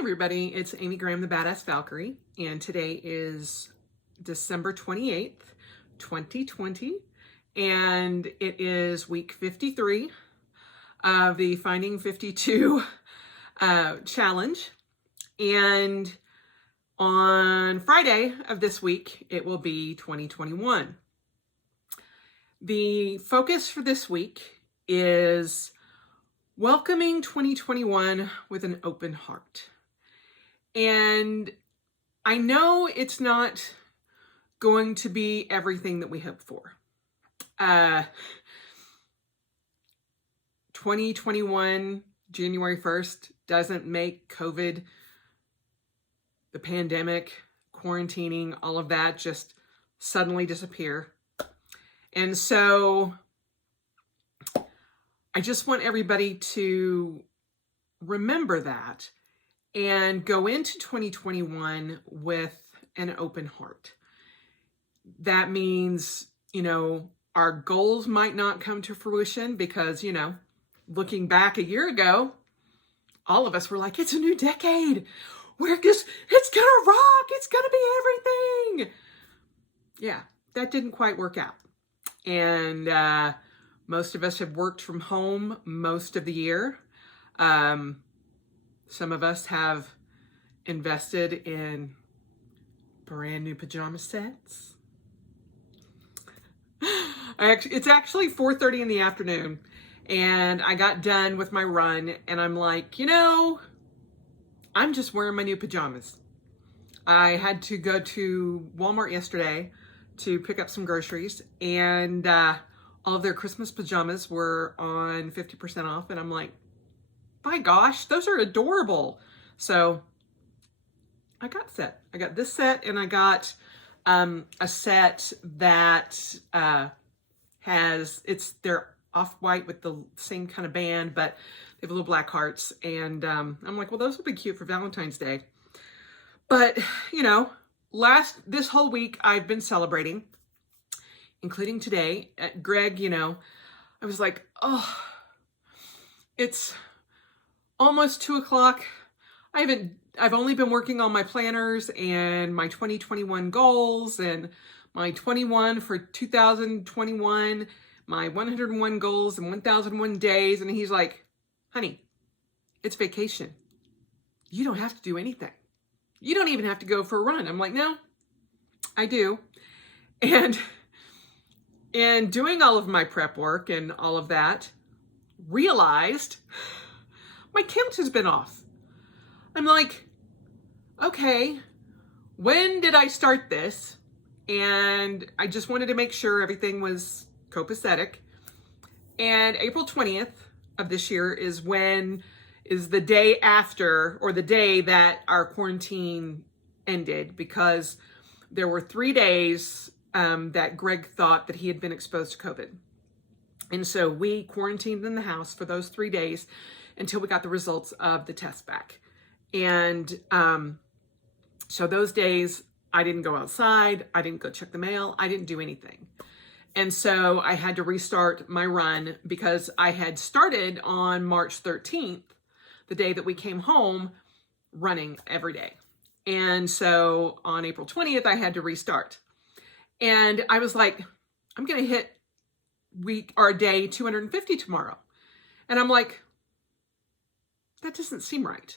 everybody, it's Amy Graham, the Badass Valkyrie, and today is December 28th, 2020, and it is week 53 of the Finding 52 challenge, and on Friday of this week, it will be 2021. The focus for this week is welcoming 2021 with an open heart. And I know it's not going to be everything that we hope for. 2021, January 1st, doesn't make COVID, the pandemic, quarantining, all of that just suddenly disappear. And so I just want everybody to remember that and go into 2021 with an open heart. That means, our goals might not come to fruition because, looking back a year ago, all of us were like, it's a new decade. It's gonna rock. It's gonna be everything. Yeah, that didn't quite work out. And most of us have worked from home most of the year. Some of us have invested in brand new pajama sets. It's actually 4:30 in the afternoon, and I got done with my run, and I'm like, I'm just wearing my new pajamas. I had to go to Walmart yesterday to pick up some groceries, and all of their Christmas pajamas were on 50% off, and I'm like, my gosh, those are adorable. So I got set. I got this set, and I got a set that they're off-white with the same kind of band, but they have little black hearts. And I'm like, well, those would be cute for Valentine's Day. But, this whole week I've been celebrating, including today. Greg, I was like, oh, it's almost 2:00. I've only been working on my planners and my 2021 goals and my 21 for 2021, my 101 goals and 1001 days. And he's like, honey, it's vacation. You don't have to do anything. You don't even have to go for a run. I'm like, no, I do. And doing all of my prep work and all of that, realized my count has been off. I'm like, okay, when did I start this? And I just wanted to make sure everything was copacetic. And April 20th of this year is the day after, or the day that our quarantine ended, because there were 3 days that Greg thought that he had been exposed to COVID. And so we quarantined in the house for those 3 days until we got the results of the test back. And so those days, I didn't go outside. I didn't go check the mail. I didn't do anything. And so I had to restart my run because I had started on March 13th, the day that we came home, running every day. And so on April 20th, I had to restart. And I was like, I'm going to hit day 250 tomorrow. And I'm like, that doesn't seem right.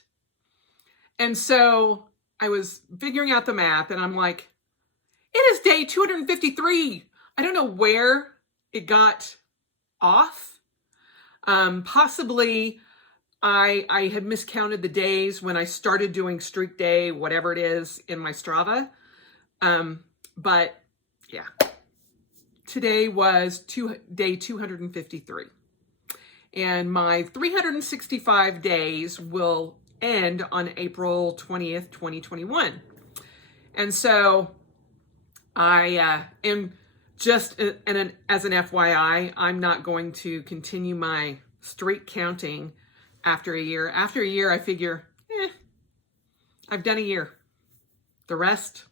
And so I was figuring out the math, and I'm like, it is day 253. I don't know where it got off. Possibly I had miscounted the days when I started doing streak day, whatever it is, in my Strava. But yeah, today was day 253. And my 365 days will end on April 20th, 2021. And so I am just, as an FYI, I'm not going to continue my streak counting after a year. After a year, I figure, I've done a year. The rest,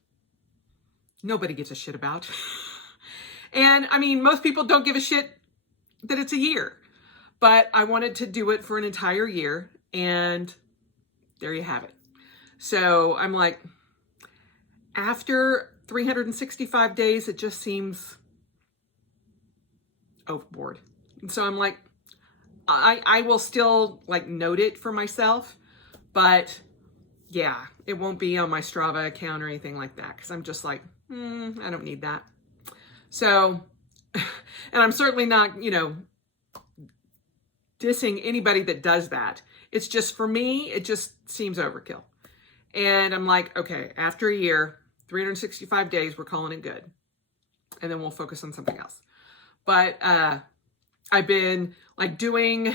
nobody gives a shit about. And I mean, most people don't give a shit that it's a year. But I wanted to do it for an entire year, and there you have it. So I'm like, after 365 days, it just seems overboard. And so I'm like, I will still like note it for myself, but yeah, it won't be on my Strava account or anything like that, because I'm just like, I don't need that. So, and I'm certainly not, dissing anybody that does that. It's just, for me, it just seems overkill. And I'm like, okay, after a year, 365 days, we're calling it good. And then we'll focus on something else. But I've been like doing,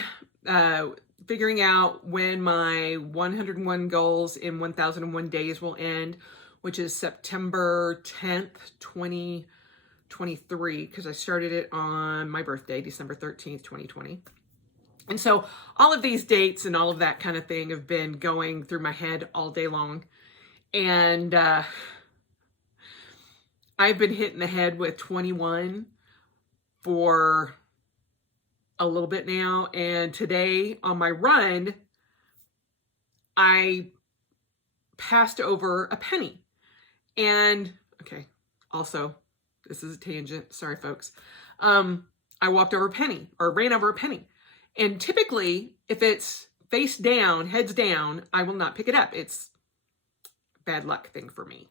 figuring out when my 101 goals in 1001 days will end, which is September 10th, 2023, because I started it on my birthday, December 13th, 2020. And so all of these dates and all of that kind of thing have been going through my head all day long. And I've been hitting the head with 21 for a little bit now. And today on my run, I passed over a penny. And, okay, also, this is a tangent. Sorry, folks. I walked over a penny, or ran over a penny. And typically, if it's face down, heads down, I will not pick it up. It's a bad luck thing for me.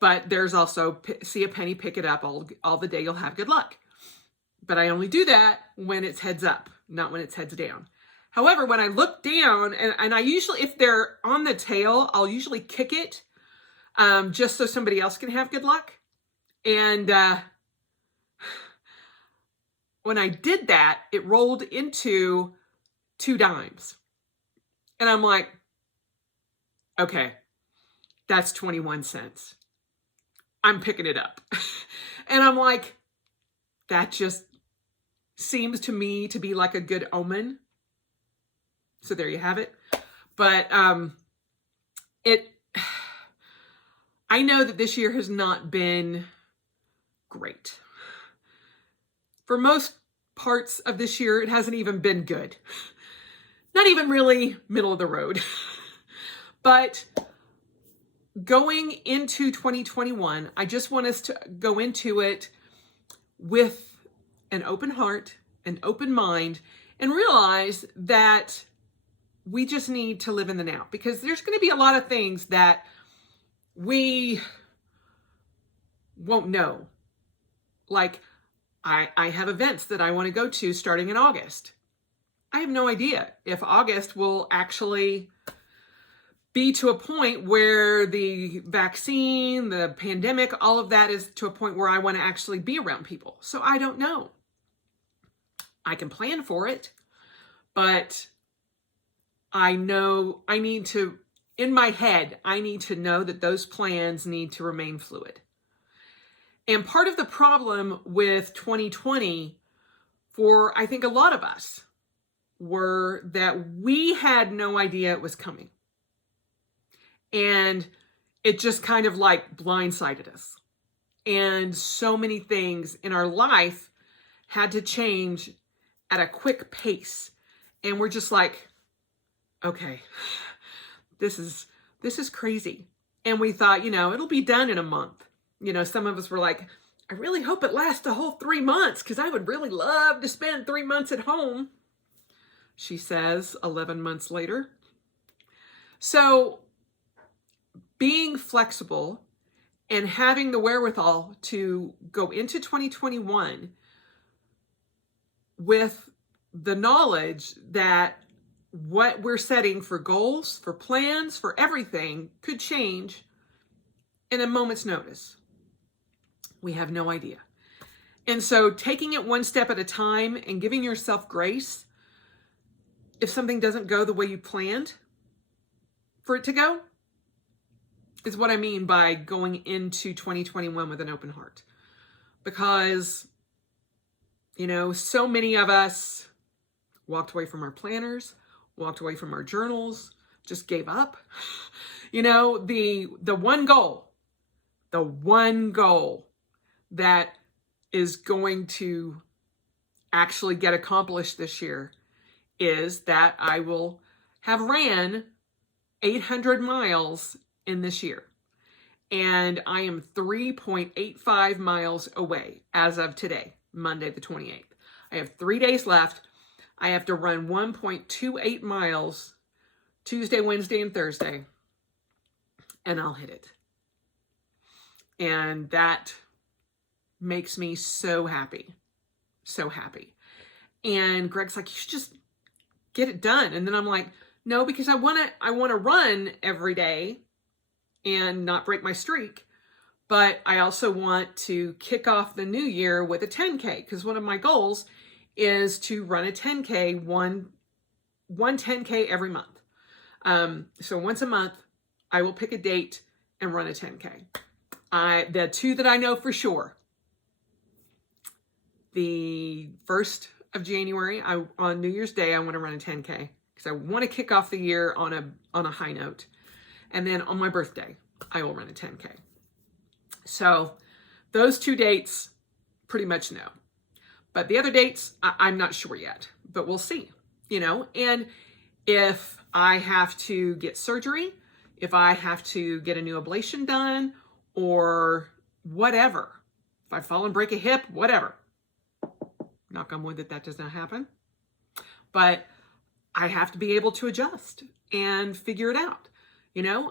But there's also, see a penny, pick it up, all the day you'll have good luck. But I only do that when it's heads up, not when it's heads down. However, when I look down, and I usually, if they're on the tail, I'll usually kick it, just so somebody else can have good luck. And when I did that, it rolled into 2 dimes. And I'm like, okay, that's 21 cents. I'm picking it up. And I'm like, that just seems to me to be like a good omen. So there you have it. But I know that this year has not been great. For most parts of this year, it hasn't even been good. Not even really middle of the road. But going into 2021, I just want us to go into it with an open heart, an open mind, and realize that we just need to live in the now, because there's going to be a lot of things that we won't know. Like, I have events that I want to go to starting in August. I have no idea if August will actually be to a point where the vaccine, the pandemic, all of that is to a point where I want to actually be around people. So I don't know. I can plan for it, but I know I need to, in my head, I need to know that those plans need to remain fluid. And part of the problem with 2020 for, I think, a lot of us were that we had no idea it was coming. And it just kind of like blindsided us. And so many things in our life had to change at a quick pace. And we're just like, okay, this is crazy. And we thought, it'll be done in a month. Some of us were like, I really hope it lasts a whole 3 months, because I would really love to spend 3 months at home, she says 11 months later. So being flexible and having the wherewithal to go into 2021 with the knowledge that what we're setting for goals, for plans, for everything could change in a moment's notice. We have no idea. And so taking it one step at a time and giving yourself grace if something doesn't go the way you planned for it to go is what I mean by going into 2021 with an open heart. Because, so many of us walked away from our planners, walked away from our journals, just gave up. The one goal that is going to actually get accomplished this year is that I will have ran 800 miles in this year. And I am 3.85 miles away as of today, Monday the 28th. I have 3 days left. I have to run 1.28 miles Tuesday, Wednesday, and Thursday, and I'll hit it. And that makes me so happy. So happy. And Greg's like, you should just get it done. And then I'm like, no, because I want to run every day and not break my streak. But I also want to kick off the new year with a 10K, because one of my goals is to run a 10K, one 10K every month. So once a month, I will pick a date and run a 10K. The two that I know for sure. The 1st of January, on New Year's Day, I want to run a 10K because I want to kick off the year on a high note. And then on my birthday, I will run a 10K. So those 2 dates, pretty much no. But the other dates, I'm not sure yet, but we'll see, and if I have to get surgery, if I have to get a new ablation done, or whatever, if I fall and break a hip, whatever, knock on wood that does not happen, but I have to be able to adjust and figure it out.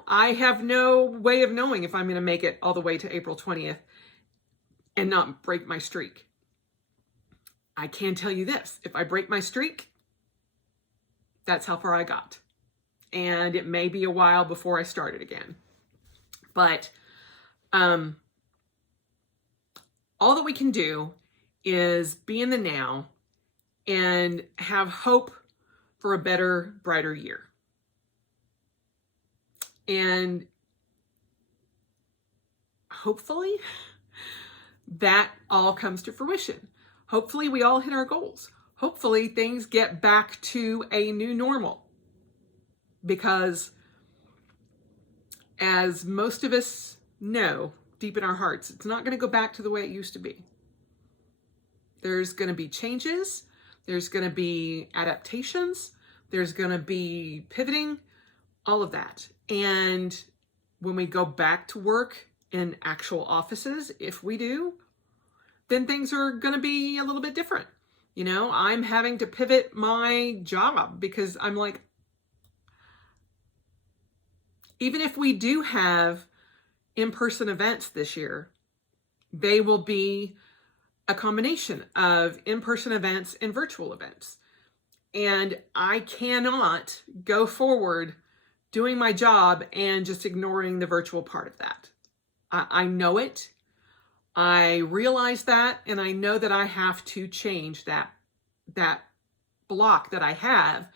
I have no way of knowing if I'm going to make it all the way to April 20th and not break my streak. I can tell you this, if I break my streak, that's how far I got. And it may be a while before I start it again. But all that we can do is be in the now and have hope for a better, brighter year. And hopefully that all comes to fruition. Hopefully we all hit our goals. Hopefully things get back to a new normal. Because as most of us know deep in our hearts, it's not going to go back to the way it used to be. There's going to be changes. There's going to be adaptations. There's going to be pivoting, all of that. And when we go back to work in actual offices, if we do, then things are going to be a little bit different. I'm having to pivot my job because I'm like, even if we do have in-person events this year, they will be a combination of in-person events and virtual events. And I cannot go forward doing my job and just ignoring the virtual part of that. I know it. I realize that, and I know that I have to change that block that I have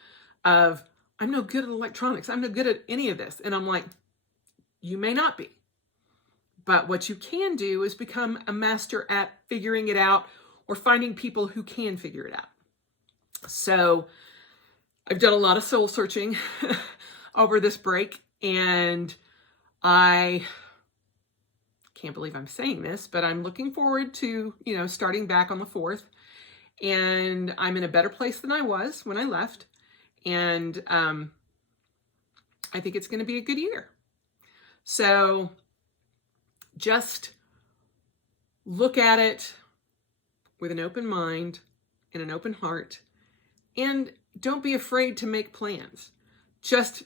of, I'm no good at electronics. I'm no good at any of this. And I'm like, you may not be. But what you can do is become a master at figuring it out or finding people who can figure it out. So I've done a lot of soul searching over this break, and I can't believe I'm saying this, but I'm looking forward to, starting back on the 4th, and I'm in a better place than I was when I left. And I think it's going to be a good year. So just look at it with an open mind and an open heart, and don't be afraid to make plans. Just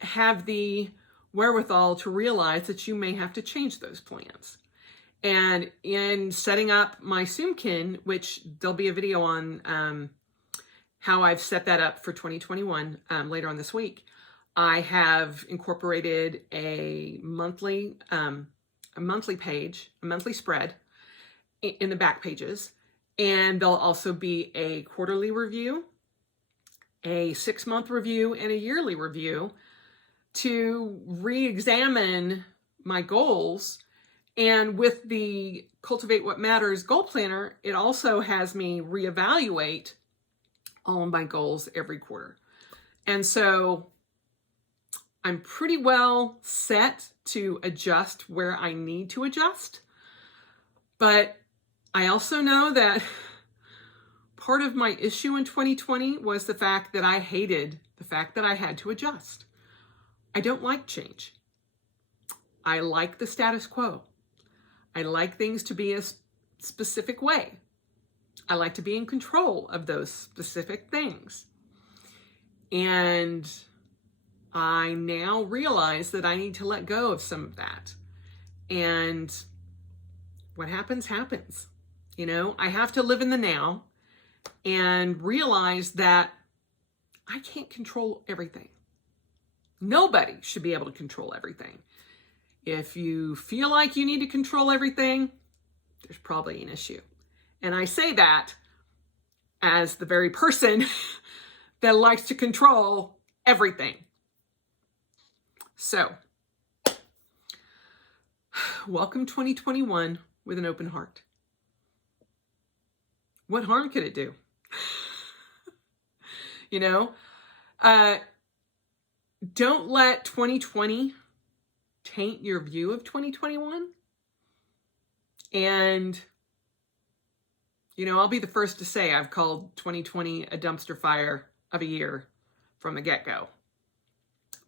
have the wherewithal to realize that you may have to change those plans. And in setting up my Zoomkin, which there'll be a video on how I've set that up for 2021 later on this week, I have incorporated a monthly page, a monthly spread in the back pages. And there'll also be a quarterly review, a 6-month review, and a yearly review to re-examine my goals. And with the Cultivate What Matters goal planner, it also has me reevaluate all of my goals every quarter. And so I'm pretty well set to adjust where I need to adjust. But I also know that part of my issue in 2020 was the fact that I hated the fact that I had to adjust. I don't like change. I like the status quo. I like things to be a specific way. I like to be in control of those specific things. And I now realize that I need to let go of some of that. And what happens, happens. You know, I have to live in the now and realize that I can't control everything. Nobody should be able to control everything. If you feel like you need to control everything, there's probably an issue. And I say that as the very person that likes to control everything. So, welcome 2021 with an open heart. What harm could it do? You know, don't let 2020 taint your view of 2021. And, you know, I'll be the first to say I've called 2020 a dumpster fire of a year from the get-go.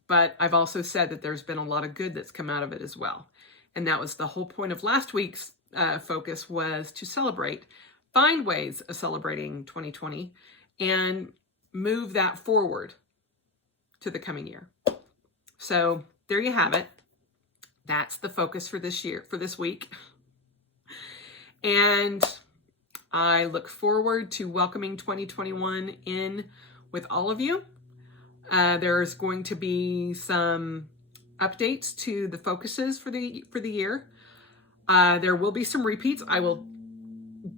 But I've also said that there's been a lot of good that's come out of it as well. And that was the whole point of last week's focus, was to celebrate, find ways of celebrating 2020 and move that forward to the coming year. So there you have it. That's the focus for this year, for this week. And I look forward to welcoming 2021 in with all of you. There's going to be some updates to the focuses for the year. There will be some repeats. I will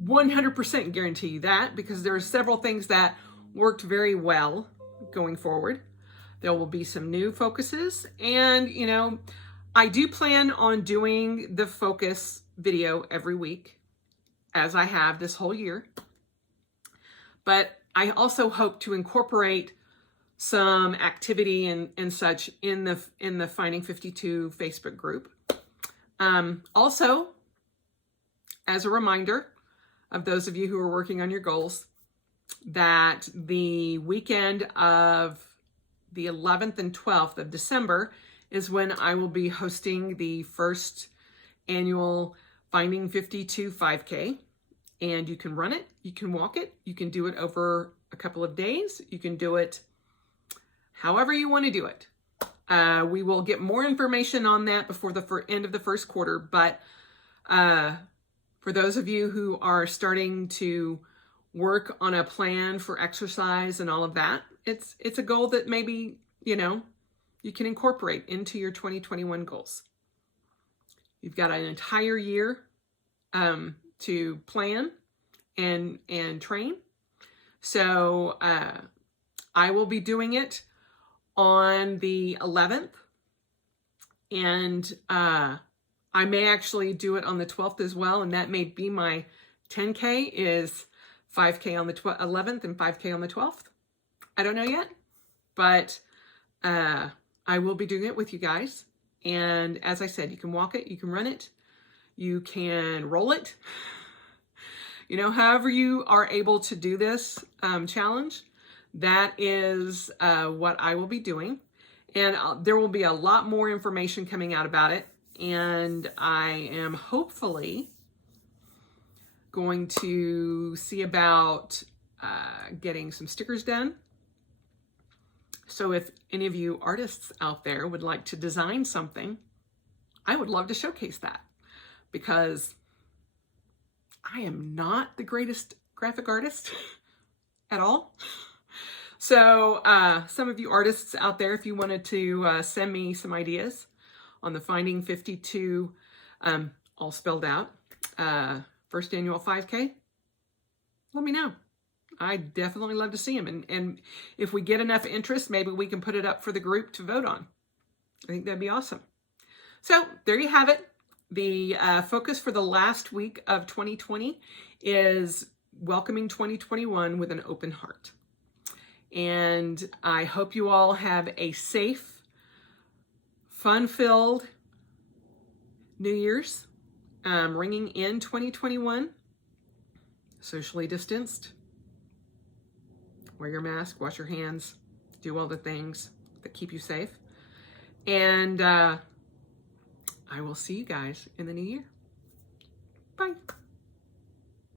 100% guarantee you that, because there are several things that worked very well going forward. There will be some new focuses, and you know, I do plan on doing the focus video every week, as I have this whole year. But I also hope to incorporate some activity and such in the Finding 52 Facebook group. Also, as a reminder of those of you who are working on your goals, that the weekend of the 11th and 12th of December is when I will be hosting the first annual Finding 52 5K. And you can run it, you can walk it, you can do it over a couple of days, you can do it however you want to do it. We will get more information on that before the end of the first quarter, but for those of you who are starting to work on a plan for exercise and all of that, it's a goal that maybe, you know, you can incorporate into your 2021 goals. You've got an entire year to plan and train. So I will be doing it on the 11th, and I may actually do it on the 12th as well, and that may be my 10K is 5K on the 11th and 5K on the 12th. I don't know yet, but I will be doing it with you guys. And as I said, you can walk it, you can run it, you can roll it. You know, however you are able to do this challenge, that is what I will be doing. And there will be a lot more information coming out about it. And I am hopefully going to see about getting some stickers done. So if any of you artists out there would like to design something, I would love to showcase that, because I am not the greatest graphic artist at all. So some of you artists out there, if you wanted to send me some ideas on the Finding 52, all spelled out, first annual 5K, let me know. I definitely love to see them. And if we get enough interest, maybe we can put it up for the group to vote on. I think that'd be awesome. So there you have it. The focus for the last week of 2020 is welcoming 2021 with an open heart. And I hope you all have a safe, fun-filled New Year's, ringing in 2021, socially distanced. Wear your mask, wash your hands, do all the things that keep you safe. And I will see you guys in the new year. Bye.